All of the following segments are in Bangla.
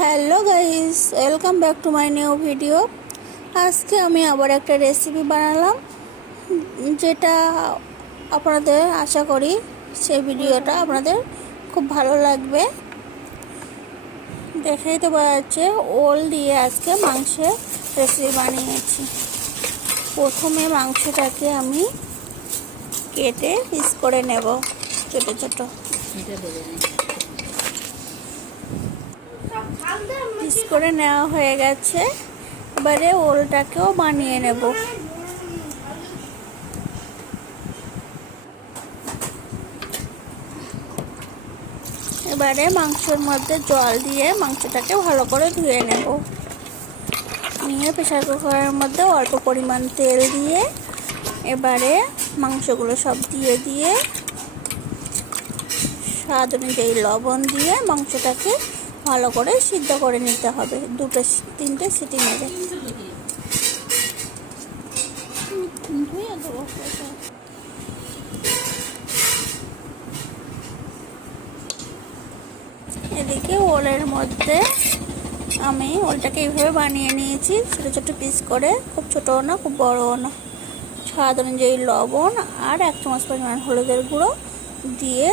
Hello guys, welcome back to my new video. আজকে আমি আবার একটা রেসিপি বানালাম, যেটা আপনাদের আশা করি সেই ভিডিওটা আপনাদের খুব ভালো লাগবে। দেখেই তো বোঝা যাচ্ছে, ওল দিয়ে আজকে মাংসের রেসিপি বানিয়েছি। প্রথমে মাংসটাকে আমি কেটে পিস করে নেব, ছোটো ছোটো। পিস করে নেওয়া হয়ে গেছে। এবারে ওলটাকেও বানিয়ে নেব। এবারে মাংসের মধ্যে জল দিয়ে মাংসটাকে ভালো করে ধুয়ে নেব। নিয়ে প্রেশার কুকারের মধ্যে অল্প পরিমাণ তেল দিয়ে এবারে মাংসগুলো সব দিয়ে দিয়ে স্বাদ অনুযায়ী লবণ দিয়ে মাংসটাকে ভালো করে সিদ্ধ করে নিতে হবে। দুটো তিনটে সিটি মেরে এদিকে ওলের মধ্যে আমি ওলটাকে এইভাবে বানিয়ে নিয়েছি। ছোটো ছোটো পিস করে। খুব ছোটো না, খুব বড়ও না। স্বাদ অনুযায়ী লবণ আর এক চামচ পরিমাণ হলুদের গুঁড়ো দিয়ে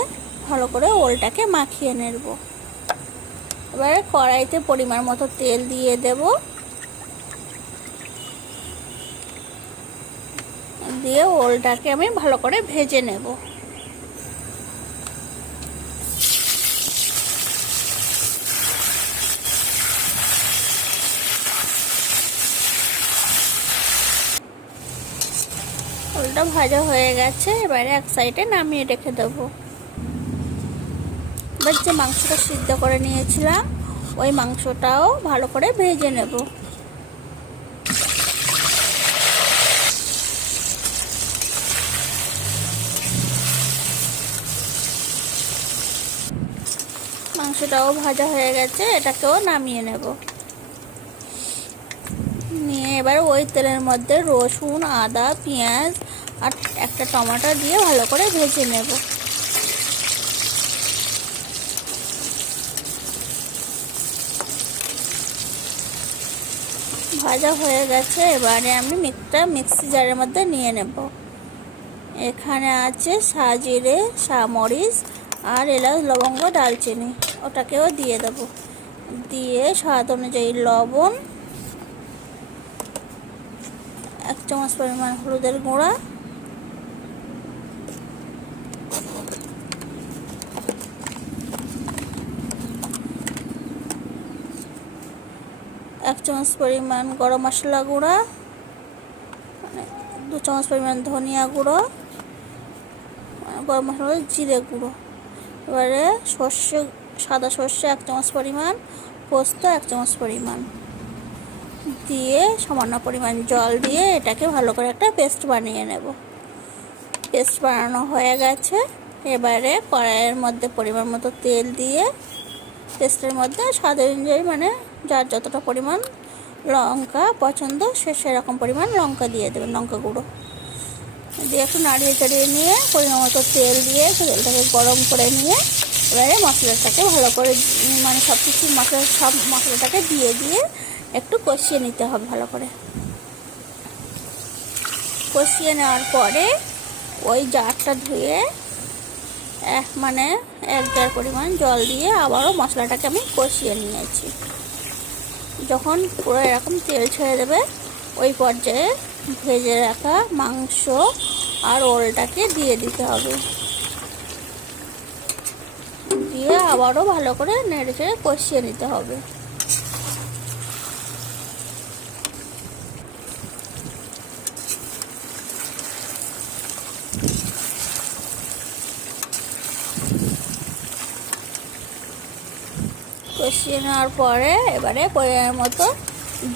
ভালো করে ওলটাকে মাখিয়ে নেব। এবারে কড়াইতে পরিমাণ মতো তেল দিয়ে দেব। দিয়ে ওলটাকে আমি ভালো করে ভেজে নেব। ওলটা ভাজা হয়ে গেছে, এবারে এক সাইডে নামিয়ে রেখে দেবো। এবার যে মাংসটা সিদ্ধ করে নিয়েছিলাম, ওই মাংসটাও ভালো করে ভেজে নেব। মাংসটাও ভাজা হয়ে গেছে, এটাকেও নামিয়ে নেব। নিয়ে এবার ওই তেলের মধ্যে রসুন, আদা, পেঁয়াজ আর একটা টমাটো দিয়ে ভালো করে ভেজে নেব। ভাজা হয়ে গেছে, এবারে আমি মিক্সটা মিক্সি জারের মধ্যে নিয়ে নেব। এখানে আছে সাজিরে সামরিচ আর এলাচ, লবঙ্গ, ডালচিনি, ওটাকেও দিয়ে দেব। দিয়ে স্বাদ অনুযায়ী লবণ, এক চামচ পরিমাণ হলুদের গুঁড়া চামচ পরিমাণ গরম মশলা গুঁড়া মানে দু চামচ পরিমাণ ধনিয়া গুঁড়ো মানে গরম মশলা জিরে গুঁড়ো। এবারে সর্ষে, সাদা সর্ষে এক চামচ পরিমাণ, পোস্ত এক চামচ পরিমাণ। দিয়ে সামান্য পরিমাণ জল দিয়ে এটাকে ভালো করে একটা পেস্ট বানিয়ে নেব। পেস্ট বানানো হয়ে গেছে। এবারে কড়াইয়ের মধ্যে পরিমাণ মতো তেল দিয়ে, পেস্টের মধ্যে স্বাদ অনুযায়ী মানে যার যতটা পরিমাণ লঙ্কা পছন্দ, সে সেরকম পরিমাণ লঙ্কা দিয়ে দেবেন, লঙ্কা গুঁড়ো। দিয়ে একটু নাড়িয়ে চাড়িয়ে নিয়ে পরিমাণ মতো তেল দিয়ে তেলটাকে গরম করে নিয়ে এবারে মশলাটাকে ভালো করে মানে সব কিছু মশলা, সব মশলাটাকে দিয়ে দিয়ে একটু কষিয়ে নিতে হবে ভালো করে। কষিয়ে নেওয়ার পরে ওই জারটা ধুয়ে এক মানে এক জার পরিমাণ জল দিয়ে আবারও মশলাটাকে আমি কষিয়ে নিয়েছি। যখন পুরো এরকম তেল ছেড়ে দেবে, ওই পর্যায়ে ভেজে রাখা মাংস আর ওলটাকে দিয়ে দিতে হবে। দিয়ে আবারও ভালো করে নেড়ে চেড়ে কষিয়ে নিতে হবে। কষিয়ে নেওয়ার পরে এবারে পরিমাণের মতো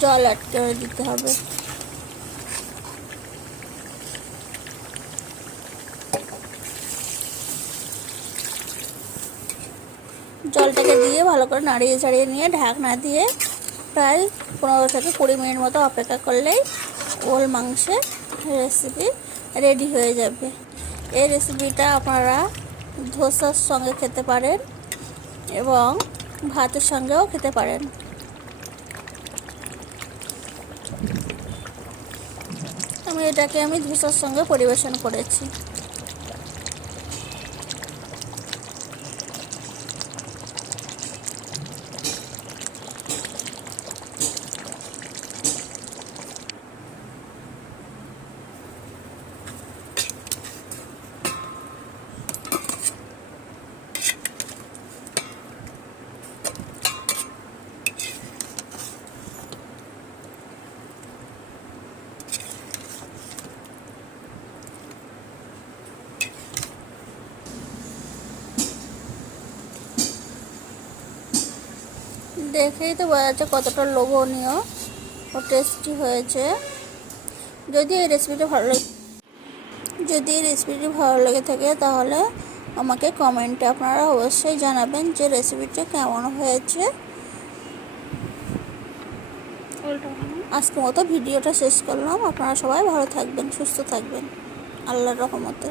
জল অ্যাড করে দিতে হবে। জলটাকে দিয়ে ভালো করে নাড়িয়ে চাড়িয়ে নিয়ে ঢাকনা দিয়ে প্রায় পনেরো থেকে কুড়ি মিনিট মতো অপেক্ষা করলেই ওল মাংসের রেসিপি রেডি হয়ে যাবে। এই রেসিপিটা আপনারা ধোসার সঙ্গে খেতে পারেন এবং ভাতের সঙ্গেও খেতে পারেন। আমি এটাকে আমি ধুসার সঙ্গে পরিবেশন করেছি। দেখেই তো বোঝা যাচ্ছে কতটা লোভনীয় ও টেস্টি হয়েছে। যদি এই রেসিপিটা ভালো লাগে যদি এই রেসিপিটি ভালো লেগে থাকে তাহলে আমাকে কমেন্টে আপনারা অবশ্যই জানাবেন যে রেসিপিটা কেমন হয়েছে। আজকে মতো ভিডিওটা শেষ করলাম। আপনারা সবাই ভালো থাকবেন, সুস্থ থাকবেন। আল্লাহর রহমতে।